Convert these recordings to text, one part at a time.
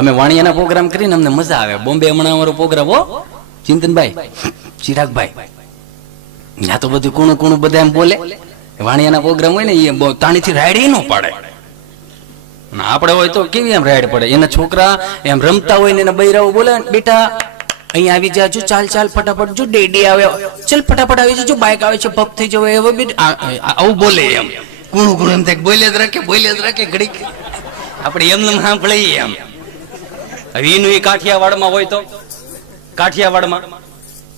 અમે વાણિયાના પ્રોગ્રામ કરીને અમને મજા આવે. બોમ્બે હમણાં અમારો પ્રોગ્રામ હો ચિંતનભાઈ, ચિરાગભાઈ, ત્યાં તો બધું કુણું કુણું બધા એમ બોલે. વાણિયાના પ્રોગ્રામ હોય ને એ તાણીથી રાયડ ન પાડે. આપણે હોય તો કેવી એમ રાયડ પડે. એના છોકરા એમ રમતા હોય ને એના બૈરાઓ બોલે, બેટા અહીંયા આવી જાજો, ચાલ ચાલ ફટાફટ, જો ડેડી આવે, ચાલ ફટાફટ આવી જજો, બાઇક આવે છે, પપ થઈ જવાય હવે. આવું બોલે એમ કુણું કુણું એમ થાય. બોલે જ રાખે ઘડીક. આપણે એમને સાંભળીએ એમ. હવે એનું એ કાઠિયાવાડમાં હોય તો કાઠિયાવાડમાં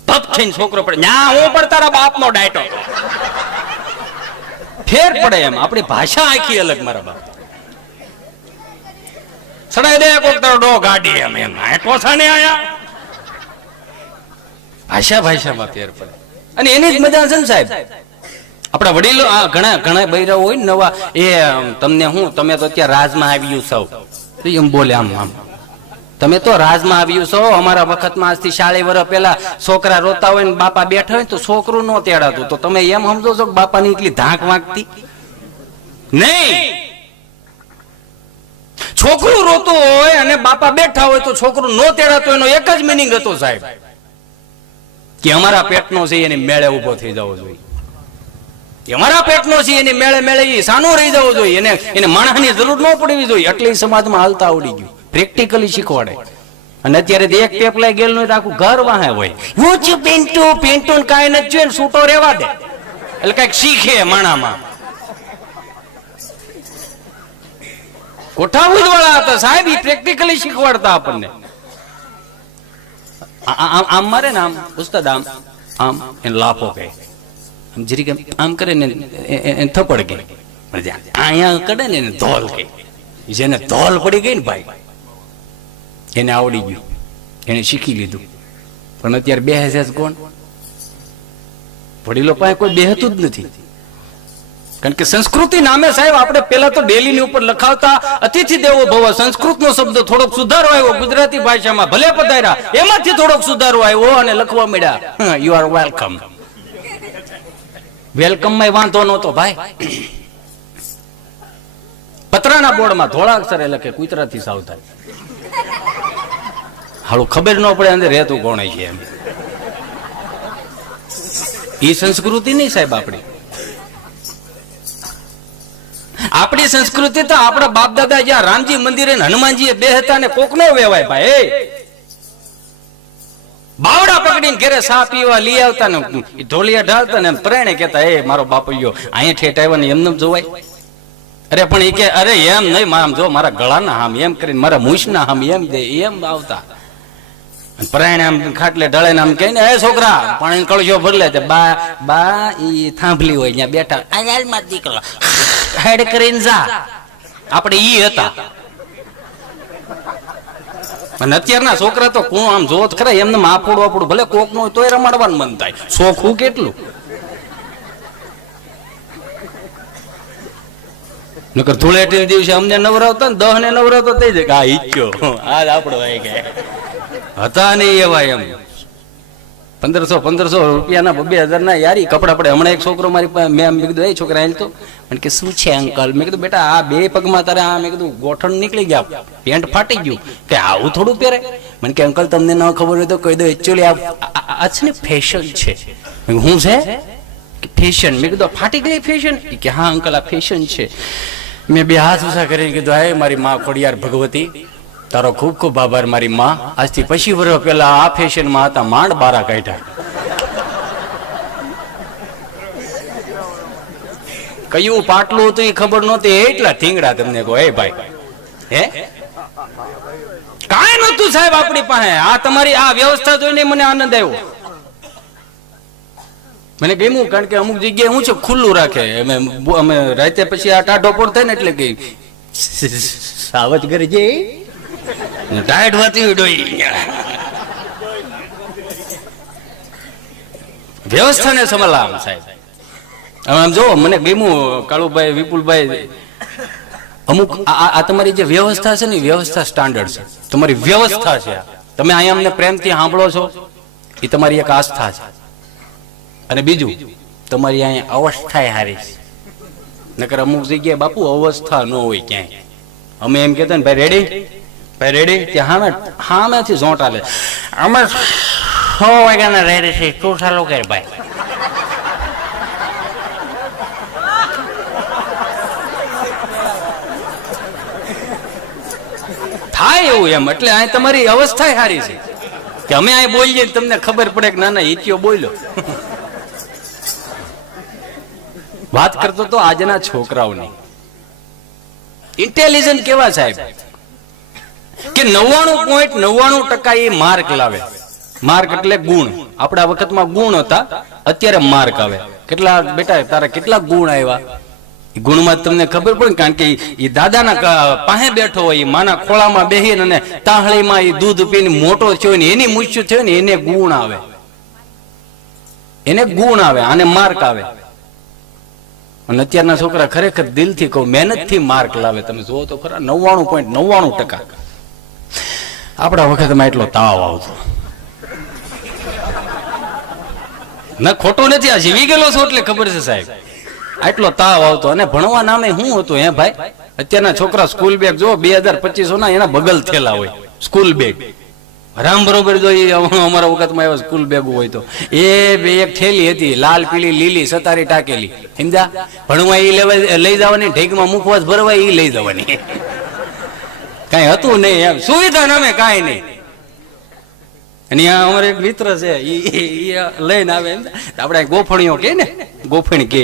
પપ થઈને છોકરો પડે, ના હું પણ તારા બાપનો ડાયટો. ફેર પડે એમ. આપણી ભાષા આખી અલગ. મારા બાપ સડાઈ દે કોક તારો ડો ગાડી એમ એમ કોસા ને આયા. ભાષામાં ફેર પડે. અને એની જ મજા છે ને સાહેબ. આપણા વડીલો ઘણા બૈરાઓ હોય ને નવા, એ તમને હું, તમે તો અત્યારે રાજમાં આવ્યું સૌ એમ બોલે. આમ તમે તો રાજમાં આવ્યું છો. અમારા વખતમાં આજથી 40 વર્ષ પહેલા છોકરા રોતા હોય ને બાપા બેઠા હોય તો છોકરું ન તેડાતું. તો તમે એમ સમજો છો કે બાપાની એટલી ધાક વાગતી નહીં. છોકરું રોતું હોય અને બાપા બેઠા હોય તો છોકરું ન તેડાતું, એનો એક જ મિનિંગ હતો સાહેબ, કે અમારા પેટનો છે એને મેળે ઉભો થઈ જવો જોઈએ. અમારા પેટનો છે એને મેળે સાનો રહી જવો જોઈએ. એને માણસની જરૂર ન પડવી જોઈએ. એટલે સમાજમાં હાલતા આવડી ગયું. પ્રેક્ટિકલી શીખવાડે. અને અત્યારે એક પેપલાય ગયેલું હોય તો આખું ઘર વાહે હોય. હું છું પેન્ટો કાંઈ નથી જોઈ ને છૂટો રહેવા દે. એટલે કઈક શીખે માણામાં. કોઠાવૂજ વાળા હતા સાહેબ, એ પ્રેક્ટિકલી શીખવાડતા આપણને. આમ મારે ને આમ ઉસ્તાદ આમ એને લાફો કહે, જરીક આમ કરે ને થપડ કે, અહીંયા કરે ને એને ધોલ કે. જેને ધોલ પડી ગઈ ને ભાઈ, એને આવડી ગયું, એને શીખી લીધું. પણ અત્યારે બેસે છે કોણ? વડીલો પાસે કોઈ બેહતું જ નથી. કારણ કે સંસ્કૃતિ નામે સાહેબ આપણે પેલા તો ડેલીની ઉપર લખાવતા અતિથિ દેવો ભવ. સંસ્કૃતનો શબ્દ થોડોક સુધારો આવ્યો ગુજરાતી ભાષામાં, ભલે પધાર્યા, એમાંથી થોડોક સુધારો આવ્યો અને લખવા મળ્યા યુ આર વેલકમ. વેલકમમાં વાંધો નહોતો ભાઈ. પતરાના બોર્ડમાં ધોળા અક્ષરે લખે, કુતરાથી સાવધાન. હાલું ખબર ન પડે અંદર રહેતું કોણ છે એમ. એ સંસ્કૃતિ નહીં સાહેબ આપણી. આપણી સંસ્કૃતિ તો આપણા બાપ દાદા જ્યાં રામજી મંદિરે હનુમાનજી બે હતા ને કોક નો વેવાય ભાઈ. બાવડા પકડીને ઘરે સા પીવા લઈ આવતા ને ઢોલિયા ઢાળતા ને પ્રેણે કેતા, એ મારો બાપૈયો અહીંયા ઠેઠ આવ્યો ને એમને જોવાય. અરે પણ એ કે અરે એમ નહીં, આમ જો મારા ગળાના હામ એમ કરીને, મારા મૂછના હામ એમ દે એમ આવતા. પ્રાણ આમ ખાટલે ઢળે ને આમ કે ને, એ છોકરા પાણી કળશો ભરલે. બા ઈ થાંભલી હોય ત્યાં બેઠા, આયાલમાં દીકરો હેડ કરીને જા. આપણે ઈ હતા. અને અત્યારના છોકરા તો કોણ આમ જોત ખરા એમને આપડું ભલે કોક નું તોય રમાડવાનું મન થાય. શોખું કેટલું. નકર ધૂળેટી દિવસે અમને નવરાવતા ને 10 ને નવરાવતો થઈ જાય કે આ ઈચ્યો આજ આપણો આવી ગયા હતા નહીં એવા. એમ 1500 રૂપિયાના 2000 ના યારી કપડા પડે. હમણાં એક છોકરો મારી પાસે, મેં એમ કીધું, એ છોકરા આવેલ તો મને કે શું છે અંકલ? મેં કીધું બેટા આ 2 પગમાં તારે આ, મેં કીધું ગોઠણ નીકળી ગયા, પેન્ટ ફાટી ગયું, કે આવું થોડું પહેરે? મને કે અંકલ તમને ન ખબર હોય તો કહી દો, એકચ્યુઅલી આ છે ને ફેશન છે. હું છે ફેશન? મેં કીધું ફાટી ગઈ ફેશન? કે હા અંકલ આ ફેશન છે. મેં 2 હાથ ઊંચા કરીને કીધું, હે મારી માં ખોડિયાર ભગવતી, તારો ખૂબ ખૂબ આભાર મારી માં. આજથી 25 વર્ષ પહેલા આ ફેશન માં હતા, માંડ બારા કાઢ્યા. કયું પાટલું હતું એ ખબર નહોતી, એટલા થીંગડા તમને કહો. એ ભાઈ હે કાંઈ નતું સાહેબ આપણી પાસે. આ તમારી આ વ્યવસ્થા જોઈને મને આનંદ આવ્યો. મને ગમ્યું, કારણ કે અમુક જગ્યાએ હું છે ખુલ્લું રાખે. અમે રાતે પછી આ ટાઢો પોળ થાય ને એટલે કે સાવજ કરી જે ટાઈટ વાતી ડોઈ. વ્યવસ્થાને સમલામ સાહેબ. આમ જો મને ગમ્યું કાળુભાઈ, વિપુલભાઈ, અમુક આ તમારી જે વ્યવસ્થા છે ને, વ્યવસ્થા સ્ટાન્ડર્ડ છે. તમારી વ્યવસ્થા છે. તમે અહીંયા અમને પ્રેમથી સાંભળો છો, એ તમારી એક આસ્થા છે. અને બીજું તમારી અહીંયા અવસ્થા હારી છે. નકર અમુક જગ્યાએ બાપુ અવસ્થા ન હોય ક્યાંય. અમે એમ કહેતા ને ભાઈ રેડી ભાઈ રેડી? ત્યાં હામેથી ઝોંટા લે. અમે 6 વાગ્યાના રેડી છે, તું ચાલુ કર ભાઈ. થાય એવું એમ. એટલે આ તમારી અવસ્થા સારી છે કે અમે આ બોલીએ તમને ખબર પડે કે ના ના ઈચ્યો બોલ્યો. વાત કરતો તો આજના છોકરાઓની ઇન્ટેલિજન્ટ કેવા સાહેબ કે 99.99% એ માર્ક લાવે. માર્ક એટલે ગુણ. આપણા વખતમાં ગુણ હતા, અત્યારે માર્ક આવે. કેટલા બેટા તારા કેટલા ગુણ આવ્યા? ગુણમાં તમને ખબર પડે, કારણ કે એ દાદાના પાસે બેઠો હોય, એ માના ખોળામાં બેહીને અને તાહળીમાં એ દૂધ પીને મોટો થયો ને એની મૂછ્યું થયો ને એને ગુણ આવે. એને ગુણ આવે, આને માર્ક આવે. અને અત્યારના છોકરા ખરેખર દિલથી કહું મહેનતથી માર્ક લાવે. તમે જુઓ તો ખરા 99.99%. આપણા વખતમાં એટલો તાવ આવતો ના, ખોટું નથી. આ જીવી ગયેલો છો એટલે ખબર છે સાહેબ. આટલો તાવ આવતો અને ભણવા નામે શું હતું હે ભાઈ? અત્યારના છોકરા સ્કૂલ બેગ જો 2025 ના એના બગલ થયેલા હોય. સ્કૂલ બેગ રામ બરોબર જો અમારા વખતમાં એવા સ્કૂલ બેગ હોય તો એ એક થેલી હતી, લાલ પીળી લીલી સતારી ટાકેલી, સમજા? ભણવા એ લઈ જવાની, ઢેકમાં મુખવાસ ભરવા એ લઈ જવાની. કઈ હતું નહીં એમ, સુવિધા નામે કઈ નહીં. અને અમારે એક મિત્ર છે, લઈને આવે આપણે ગોફણીઓ કે ને, ગોફણી કે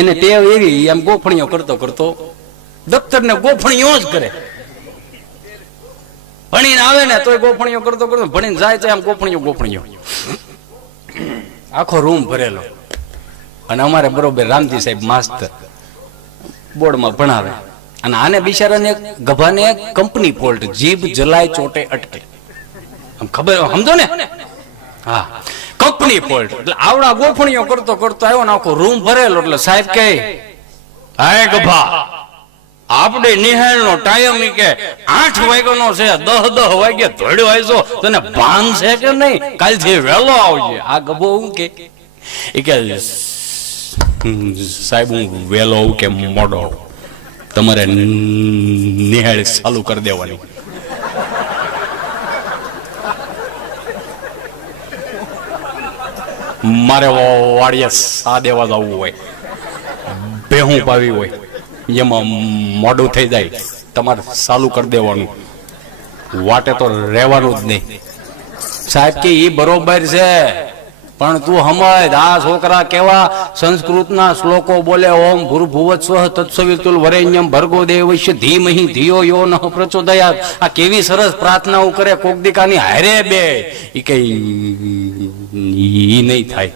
એને ટેવ એવી, એમ ગોફણીઓ કરતો કરતો દફતર ને ગોફણીઓ જ કરે. ભણીને આવે ને તોય ગોફણીઓ કરતો કરતો, ભણીને જાય તો એમ ગોફણીઓ. આખો રૂમ ભરેલો. અને અમારે બરોબર રામજી સાહેબ માસ્તર બોર્ડમાં ભણાવે. અને આને બિચારાને ગભાને કંપની ફોલ્ટ, જીભ જલાય ચોટે અટકે. ખબર સમજો ને? હા, કંપની ફોલ્ટ. એટલે આવડા ગોફણીઓ કરતો કરતો આવ્યો ને આખો રૂમ ભરેલો. એટલે સાહેબ કહે, હાય ગભા, આપણે નિહાળ નો ટાઈમ કે 8 વાગ્યાનો છે, 10 વાગે ધોડ્યો આવીશો, તને ભાન છે કે નહીં? કાલથી વહેલો આવજે. આ ગભો હું કે સાહેબ હું વહેલો આવું કે મોડો? તમારે નિહાળ ચાલુ કરી દેવાની. મારે વાડીએ સા દેવા જવું હોય, ભેહું પાવી હોય, એમાં મોડું થઈ જાય, તમારે ચાલુ કરી દેવાનું. વાટે તો રહેવાનું જ નહીં. સાહેબ કે એ બરોબર છે, પણ તું સમજ, આ છોકરા કેવા સંસ્કૃતના શ્લોકો બોલે, ઓમ ભૂર્ભુવઃ સ્વઃ તત્સવિતુલ વરેણ્યમ ભર્ગો દેવસ્ય ધીમહિ ધિયો યો નઃ પ્રચોદયાત. આ કેવી સરસ પ્રાર્થનાઓ કરે, કોક દીકાની હારે બે. ઈ કઈ ઈ નહીં થાય.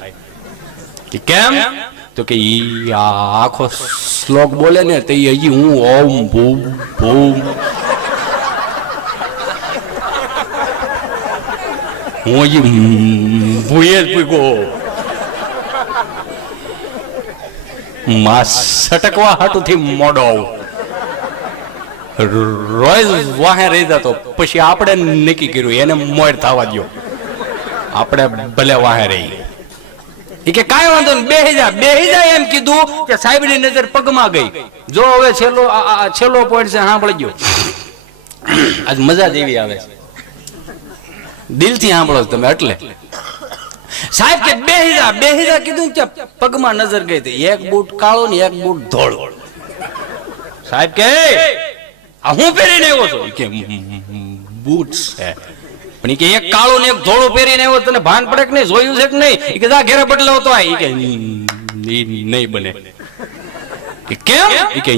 કેમ? તો કે ઈ આખો શ્લોક બોલે ને તો હજી હું ઓમ ભૂમ ભૂમ, હું હજી ભૂએ જ પૂગો. માં સટકવા હાટુથી મોડો આવું. રોજ વાહે રહી જતો, પછી આપણે નક્કી કર્યું એને મોડ થવા દો, આપણે ભલે વાહે રહી. કે કાંઈ વાંધો નહીં, બેહી જા એમ કીધું કે સાહેબ ની નજર પગમાં ગઈ. જો હવે છેલ્લો પોઈન્ટ છે, સાંભળી ગયો. આજ મજા જ એવી આવે છે, દિલથી સાંભળો તમે. એટલે સાહેબ કે બેહી જા કીધું કે પગમાં નજર ગઈ હતી. એક બૂટ કાળો ને એક બૂટ ધોળો. સાહેબ કે આ હું પહેરીને આવ્યો છું? કે બૂટ છે, પણ કે એક કાળો ને એક ધોળો પહેરીને આવ્યો, તને ભાન પડે કે નહીં? જોયું છે કે નહીં? કે જા ઘેરે બદલાવ તો આ. કે નહીં બને. કેમ? કે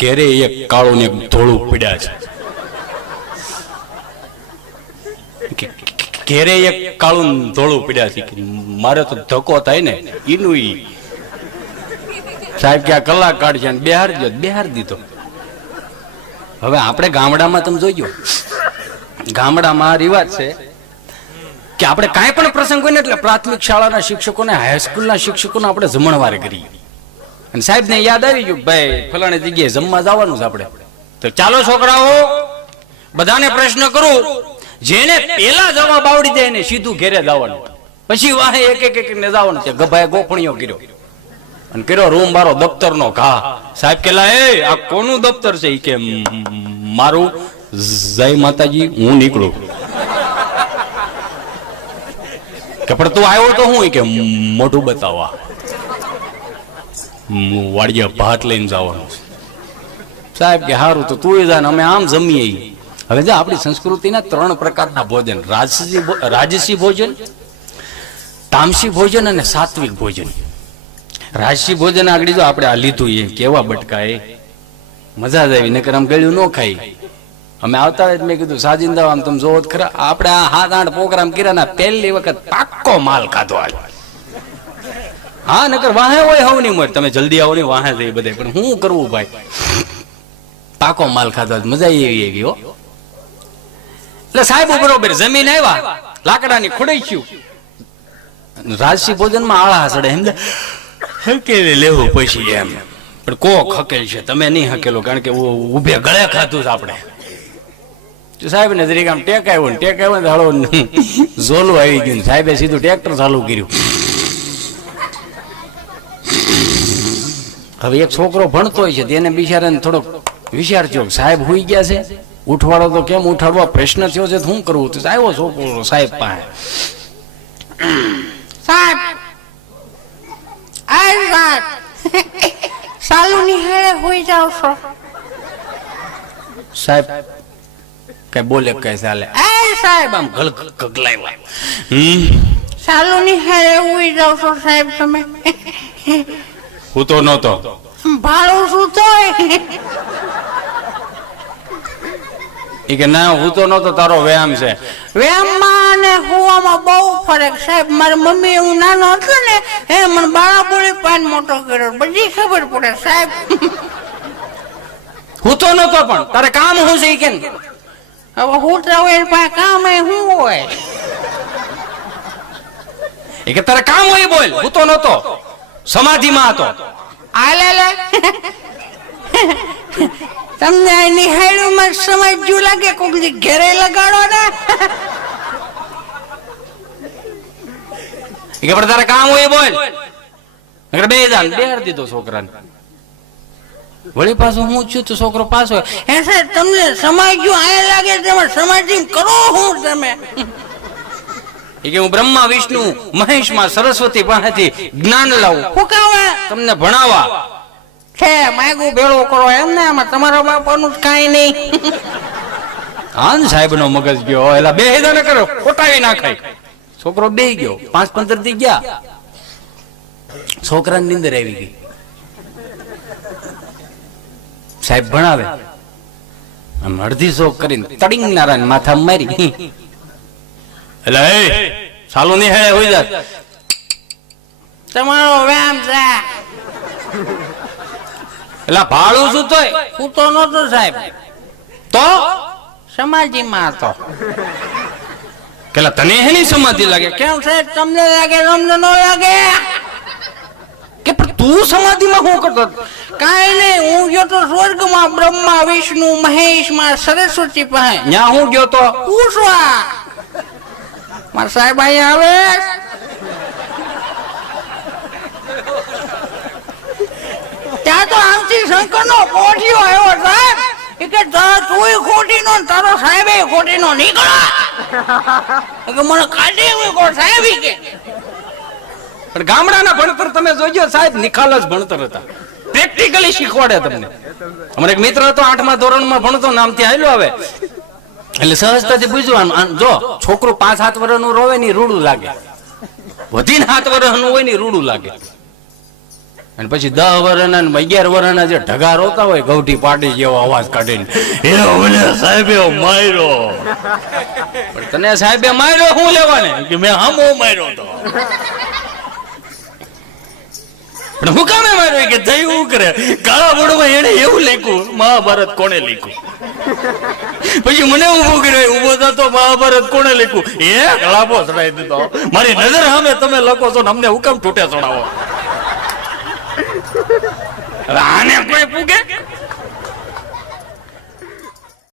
ઘેરે એક કાળો ને એક ધોળું પડ્યા છે. ઘેરે એક કાળું ધોળું પડ્યા છે. મારે તો ધક્કો થાય ને ઈનું ઈ. સાહેબ કે આ કલાક કાઢશે ને બિહાર દીધો. હવે આપણે ગામડામાં તમે જોઈજો, ગામડામાં રિવાજ છે કે આપણે કાંઈ પણ પ્રસંગ હોય ને એટલે પ્રાથમિક શાળાના શિક્ષકોને, હાઈસ્કૂલના શિક્ષકોને આપણે જમણવાર કરીએ. અને સાહેબ ને યાદ આવી ગયું, ભાઈ ફલાણી જગ્યાએ જમવા જવાનું છે આપણે, તો ચાલો છોકરાઓ બધાને પ્રશ્ન કરું, જેને પેલા જવાબ આવડી જાય ને સીધું ઘેરે જવાનું, પછી વાહે એક ને જવાનું. છે ગભાએ ગોફણીઓ કર્યો અને કર્યો રૂમ મારો દફતર નો ઘા. સાહેબ કેલા, એ આ કોનું દફતર છે? કે મારું. જય માતાજી, હું નીકળું. કે પણ તું આવ્યો તો હું કે મોઢું બતાવવા વાડિયા ભાત લઈને જવાનું. સાહેબ કે સારું તો તું જા ને અમે આમ જમીએ. હવે જો આપણી સંસ્કૃતિના 3 પ્રકારના ભોજન, રાજસી ભોજન, તામસી ભોજન અને સાત્વિક ભોજન. રાજસી ભોજન આગળ જો આપણે આ લીધું એ કેવા બટકા એ મજા જ આવી, નકર આમ ગળ્યું ન ખાઈ. અમે આવતા હોય મેં કીધું સાજિંદા આમ તમે જોવો ખરા, આપણે આ 7-8 પ્રોગ્રામ કર્યા, પહેલી વખત પાક્કો માલ ખાધો આજ. હા નકર વાહે હોય હવ નહીં મળે, તમે જલ્દી આવો ને વાહે જઈ બધે, પણ શું કરવું ભાઈ, પાકો માલ ખાધો આજ, મજા એવી હો. એટલે સાહેબ બરોબર જમીન આવ્યા, લાકડાની ખોડાઈ રાજસી ભોજનમાં આળા સડે એમ હકેલી લેવું પછી એમ, પણ કોક હકેલ છે, તમે નહીં હકેલો, કારણ કે ઉભે ગળે ખાધું છે આપણે. સાહેબ ને જરીક આમ ટેક આવ્યો ને હળો ઝોલું આવી ગયું, સાહેબે સીધું ટ્રેક્ટર ચાલુ કર્યું. હવે એક છોકરો ભણતો હોય છે તેને બિચારાને થોડોક વિચાર થયો, સાહેબ હુઈ ગયા છે, ઉઠવાડો તો કેમ ઉઠાડવા, પ્રશ્ન થયો છે શું કરવું. તો આવ્યો છોકરો સાહેબ પાસે. સાહેબ આ સાહેબ સાલું ની હેળે હોઈ જાવ છો. સાહેબ કઈ બોલે કઈ ચાલે. સાહેબ આમ ગગલાવ્યા. સાલું ની હેળે હોઈ જાવ છો સાહેબ તમે. હું તો નહોતો ભાડું શું તો એ કે ના હું તો નહોતો, તારો વ્યાયામ છે. વ્યાયામમાં અને હોવામાં બહુ ફરક સાહેબ. મારી મમ્મી એવું નાનો હતો ને એ મને બાળાપુરી પાન મોટો કર્યો, બધી ખબર પડે સાહેબ. હું તો નહોતો, પણ તારે કામ શું છે કે હવે હું તો હોય પાસે કામ એ શું હોય એ કે તારે કામ હોય બોલ. હું તો નહોતો, સમાધિમાં હતો. આ લે તમને નિહાળ્યું માં સમજ્યું લાગે, કોક દી ઘેરે લગાડો ને. કે પણ તારે કામ હોય બોલ. બે દાન બેહાર દીધો છોકરાને. વળી પાછું હું છું તો છોકરો પાછો એ સાહેબ તમને સમજ્યું આ લાગે, તમે સમાધિ કરો હું તમે. એ કે હું બ્રહ્મા વિષ્ણુ મહેશ માં સરસ્વતી પાસેથી જ્ઞાન લાવું, ફૂકાવા તમને ભણાવવા છે. માગું ભેળો કરો એમ ને, આમાં તમારા બાપાનું કઈ નહીં. હા સાહેબ નો મગજ ગયો, એલા બે હેદા કરો કોટાવી નાખાય. છોકરો બે ગયો, 5-15 થી ગયા, છોકરાની નીંદર આવી ગઈ. સાહેબ ભણાવે આમ અડધી શોક કરીને તડિંગ નારાયણ માથા મારી. એટલે એ સાલું નહીં હેળે હોઈ જાત. તમારો વ્યાયામ છે. એટલે ભાડું શું તોય હું તો નતો સાહેબ, તો સમાધિમાં હતો. પેલા તને એની સમાધિ લાગે કેમ સાહેબ તમને લાગે તમને ન લાગે? કે પણ તું સમાધિમાં શું કરતો? કાઈ નહીં, હું ગયો તો સ્વર્ગમાં બ્રહ્મા વિષ્ણુ મહેશ માં સરસ્વતી પાસે. ન્યા હું ગયો તો પૂછવા મારા સાહેબ અહીંયા આવે. ત્યાં તો આમથી શંકર નો પોઠિયો આવ્યો સાહેબ. એ કે તું ખોટી નો તારો સાહેબ ખોટી નો નીકળો. મને કાઢી મૂકો સાહેબ. કે પણ ગામડાના ભણતર તમે જોજો સાહેબ, નિખાલસ ભણતર હતા, પ્રેક્ટિકલી શીખવાડે તમને. અમારે એક મિત્ર હતો 8મા ધોરણમાં ભણતો, નામથી આવેલો આવે એટલે સહજતાથી પૂછ્યું, જો છોકરું 5-7 વર્ષનું રોવે ને રૂડું લાગે, વધીને 7 વર્ષનું હોય ને રૂડું લાગે, અને પછી 10 વર્ષના 11 વર્ષના જે ઢગા રોતા હોય ગૌઠી પાટી જેવો અવાજ કાઢીને, એ મને સાહેબે માર્યો. પણ તને સાહેબે માર્યો શું લેવાને? કે મેં હામો માર્યો તો. પણ હું કામે માર્યો? કે જયું કરે કાળા બોર્ડમાં એને એવું લખ્યું, મહાભારત કોને લખ્યું? પછી મને ઉભો કર્યો, ઉભો થતો મહાભારત કોને લખ્યું? એ ગળાબો ચડાવી દીધો. મારી નજર સામે તમે લખો છો ને અમને હુકમ તૂટે ચડાવો. આને કોઈ પૂગે?